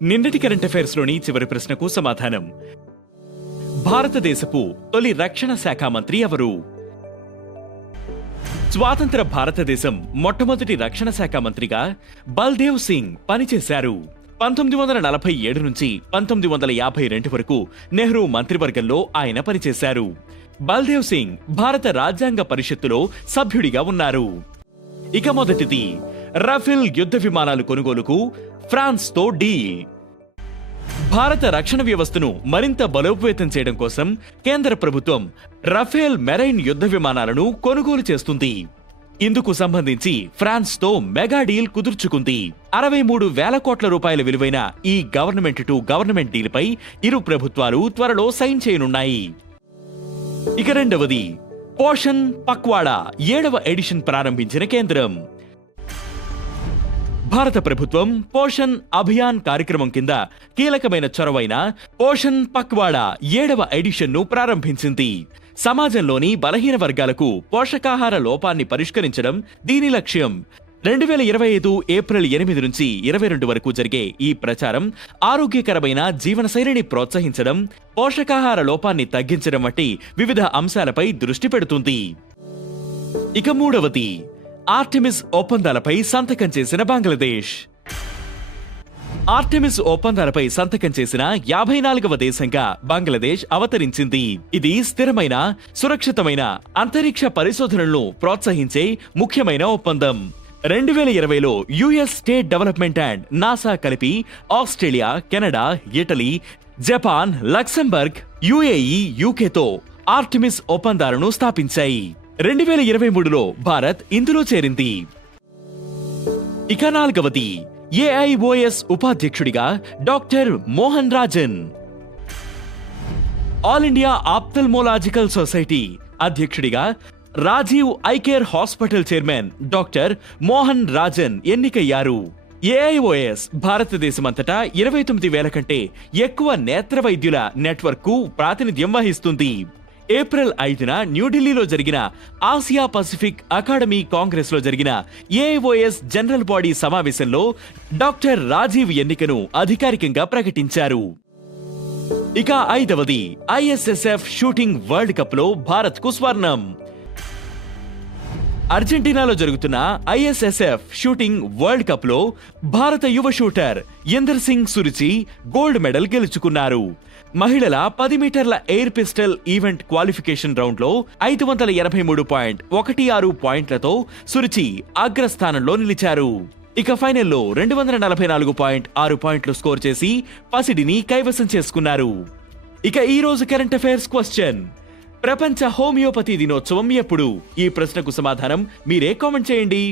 నిన్నటి current affairs లోని చివరి ప్రశ్నకు సమాధానం. భారతదేశపు తొలి రక్షణ శాఖ మంత్రి ఎవరు? స్వాతంత్ర భారతదేశం మొట్టమొదటి రక్షణ శాఖ మంత్రిగా బల్దేవ్ సింగ్ పనిచేశారు. 1947 నుంచి 1952 వరకు నెహ్రూ మంత్రివర్గంలో ఆయన పనిచేశారు. బల్దేవ్ సింగ్ భారత రాజ్యాంగ పరిషత్తులో సభ్యుడిగా ఉన్నారు. ఇక మొదటిది, రఫేల్ యుద్ధ విమానాలు కొనుగోలుకు ఫ్రాన్స్ తో డీల్. భారత రక్షణ వ్యవస్థను మరింత బలోపేతం చేయడం కోసం కేంద్ర ప్రభుత్వం రఫేల్ మెరైన్ యుద్ధ విమానాలను కొనుగోలు చేస్తుంది. ఇందుకు సంబంధించి ఫ్రాన్స్ తో మెగా డీల్ కుదుర్చుకుంది. 63,000 కోట్ల రూపాయల విలువైన ఈ గవర్నమెంట్ టు గవర్నమెంట్ డీల్ పై ఇరు ప్రభుత్వాలు త్వరలో సైన్ చేయనున్నాయి. ఇక రెండవది, పోషణ్ పక్వాడా 7వ ఎడిషన్ ప్రారంభించిన కేంద్రం. భారత ప్రభుత్వం పోషణ్ అభియాన్ కార్యక్రమం కింద కీలకమైన చొరవైన పోషణ్ పక్వాడా 7వ ఎడిషన్ ను ప్రారంభించింది. సమాజంలోని బలహీన వర్గాలకు పోషకాహార లోపాన్ని పరిష్కరించడం దీని లక్ష్యం. 2025 ఏప్రిల్ 8 నుంచి 22 వరకు జరిగే ఈ ప్రచారం ఆరోగ్యకరమైన జీవనశైలిని ప్రోత్సహించడం, పోషకాహార లోపాన్ని తగ్గించడం వంటి వివిధ అంశాలపై దృష్టి పెడుతుంది. ఇక మూడవది, ఆర్టెమిస్ ఒప్పందాలపై సంతకం చేసిన బంగ్లాదేశ్. ఆర్టెమిస్ ఒప్పందాలపై సంతకం చేసిన 54వ దేశంగా బంగ్లాదేశ్ అవతరించింది. ఇది స్థిరమైన, సురక్షితమైన అంతరిక్ష పరిశోధనలను ప్రోత్సహించే ముఖ్యమైన ఒప్పందం. 2020లో US state development and NASA కలిపి Australia, Canada, Italy, Japan, Luxembourg, UAE, యూకేతో ఆర్టెమిస్ ఒప్పందాలను స్థాపించాయి. 2023లో భారత్ ఇందులో చేరింది. ఇక నాలుగవది, ఏఐఓఎస్ ఉపాధ్యక్షుడిగా doctor Mohan Rajan. All India ophthalmological society అధ్యక్షుడిగా Rajiv eyecare hospital chairman doctor Mohan Rajan ఎన్నికయ్యారు. ఏఐఓఎస్ భారతదేశమంతటా 29,000 కంటే ఎక్కువ నేత్ర వైద్యుల నెట్వర్క్ కు ప్రాతినిధ్యం వహిస్తుంది. ఏప్రిల్ 5న న్యూఢిల్లీలో జరిగిన ఆసియా పసిఫిక్ అకాడమీ కాంగ్రెస్ లో జరిగిన ఏఐఓఎస్ జనరల్ బాడీ సమావేశంలో డాక్టర్ రాజీవ్ ఎన్నికను అధికారికంగా ప్రకటించారు. ఇక ఐదవది, ఐఎస్ఎస్ఎఫ్ షూటింగ్ వరల్డ్ కప్ లో భారత్ కు స్వర్ణం. అర్జెంటీనాలో జరుగుతున్న ఐఎస్ఎస్ఎఫ్ షూటింగ్ వరల్డ్ కప్ లో భారత యువ shooter Inder Singh Suruchi gold medal గెలుచుకున్నారు. మహిళల 10 మీటర్ల air pistol event qualification round లో 583.16 పాయింట్లతో సురుచి అగ్రస్థానంలో నిలిచారు. ఇక ఫైనల్లో 244.6 పాయింట్లు స్కోర్ చేసి పసిడిని కైవసం చేసుకున్నారు. ఇక ఈ రోజు కరెంట్ అఫైర్స్ క్వశ్చన్: ప్రపంచ హోమియోపతి దినోత్సవం ఎప్పుడు? ఈ ప్రశ్నకు సమాధానం మీరే కామెంట్ చేయండి.